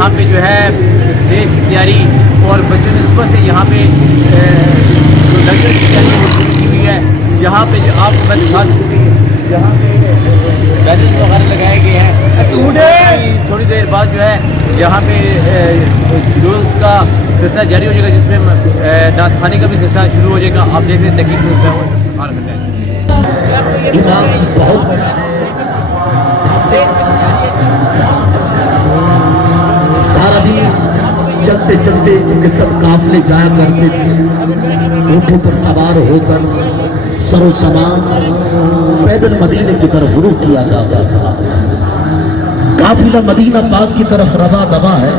यहाँ पे जो है स्टेज की तैयारी और बच्चों ने सुबह से यहाँ पे जो लंगर की तैयारी वो शुरू की हुई है। यहाँ पे जो आपको मैं दिखा दूँगी, यहाँ पे बैनर्स वगैरह लगाए गए हैं। थोड़ी देर बाद जो है यहाँ पे जुलूस का सिलसिला जारी हो जाएगा, जिसमें नात खाने का भी सिलसिला शुरू हो जाएगा। आप देख रहे हैं तहकीक न्यूज़ में बहुत बड़ा सारा दिन चलते चलते, क्योंकि तब काफले जाया करते थे, ऊँटों पर सवार होकर सरो सामान पैदल मदीने की तरफ रुख किया जाता था। काफिला मदीना पाक की तरफ रवा दवा है।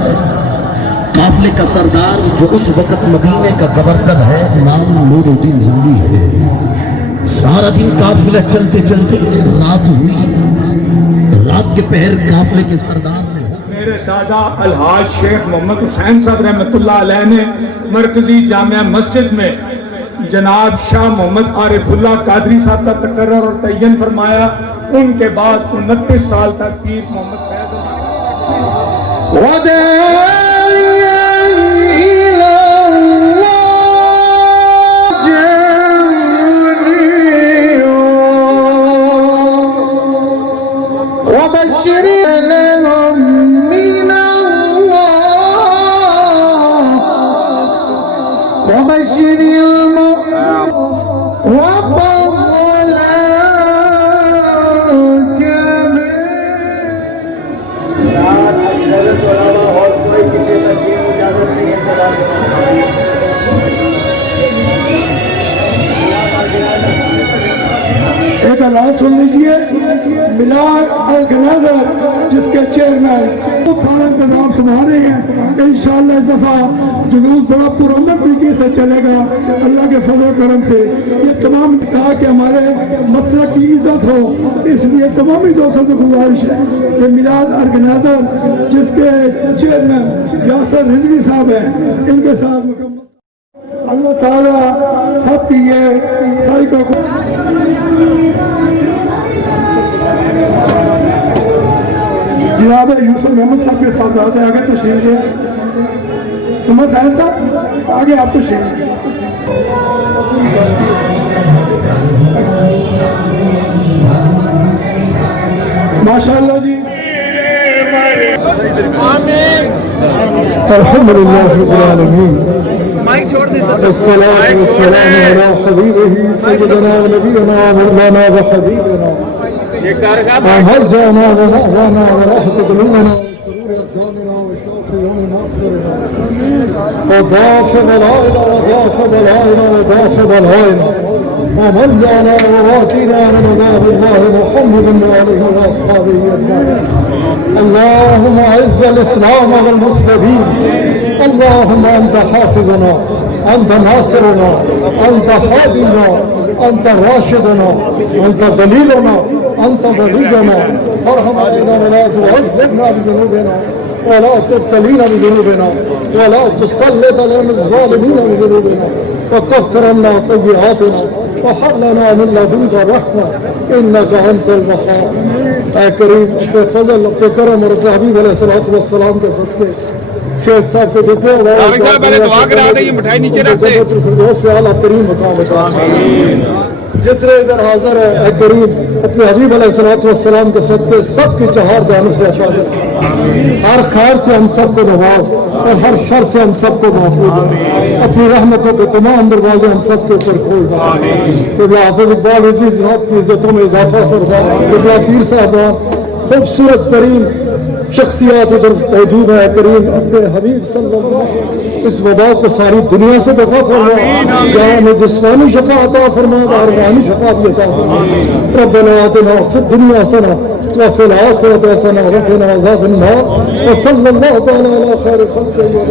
काफिले का सरदार जो उस वक्त मदीने का गवर्नर है, नाम नूरुद्दीन ज़िंदी है। सारा दिन काफिला चलते चलते रात हुई। रात के पहर काफिले के सरदार ने, मेरे दादा अलहाज शेख मोहम्मद हुसैन साहब रहमतुल्लाह अलैह ने मरकजी जामिया मस्जिद में जनाब शाह मोहम्मद आरिफुल्लाह कादरी साहब का तकर्रर और तयन फरमाया। उनके बाद 29 साल तक पीर मोहम्मद एक आवाज सुन लीजिए। मिलाद जिसके चेयरमैन वो सारा इंतजाम संभाल रहे हैं। इंशाअल्लाह इस दफा जुलूस बड़ा पुरअमन तरीके से चलेगा अल्लाह के फजल करम से। ये तमाम कहा कि हमारे मसलक की इज्जत हो, इसलिए तमाम दोस्तों से गुजारिश है कि मिलाद ऑर्गेनाइजर जिसके चेयरमैन यासर रिजवी साहब हैं, इनके साथ अल्लाह ताला सबकी ये सारी को जनाब यूसुफ मोहम्मद साहब के साथ आते आगे तशरीफ ले। तुम साहब साहब आगे आप तशरीफ ले। माशाअल्लाह जी, अल्हम्दुलिल्लाह रब्बिल आलमीन, अस्सलातु वस्सलामु अला हबीबिही सय्यिदना व नबियना मौलाना व हबीबना अहल जाना व नहवाना व राहत क़ुलूबना व शुरूर अब्दानना व शौक़ यौम आखिरना व दाफ़ बलाइना व दाफ़ बलाइना व दाफ़ बलाइना अहल जाना व वाक़ीना रमज़ान मुहम्मद अलैहि व अस्हाबिही अजमईन। अल्लाहुम्मा अइज़्ज़िल इस्लाम वल मुस्लिमीन, अल्लाहुम्मा अंता हाफ़िज़ुना, अंता नासिरुना, अंता हादीना, अंता राशिदुना, अंता दलीलुना, अंता वलीयुना, फरहम अलैना वला तुअज़्ज़िबना बिज़ुनूबिना वला तुब्तलीना बिज़ुनूबिना वला तुसल्लित अलैना ज़ालिमीना बिज़ुनूबिना वकफ़िर अन्ना सय्यिआतिना वहब लना मिन लदुनका रहमा इन्नका अंतल वहाब। ऐ करीम अपने फजल, अपने करम और अपने हबीब अलैहिस्सलातु वस्सलाम के सदके शेख साहब को देते जितने इधर हाजिर है करीम अपने हबीब अलैहिस्सलातु वस्सलाम के सदके सबकी चार जानब से हिफाजत, हर खैर से हम सबको नवाज और हर शर से हम सबको महफूज है। अपनी रहमतों के तमाम दरवाजे हम सबके ऊपर खोल दे। हाफिज इकबाल इजली जनाब की इज्जतों में इजाफा फरमा। पीर साहब खूबसूरत करीम शख्सियात इधर मौजूद है करीम, अपने हबीब सल्लल्लाहु इस वबा को सारी दुनिया से दफा फरमा, जहाँ में जिस्मानी शफा अता फरमा और रूहानी शफा भी अता फरमा। रब्बना आतिना फिद दुनिया हसना व फिल आखिरति हसना व क़िना अज़ाबन नार व सल्लल्लाहु तआला अला खैरि खल्क़िही।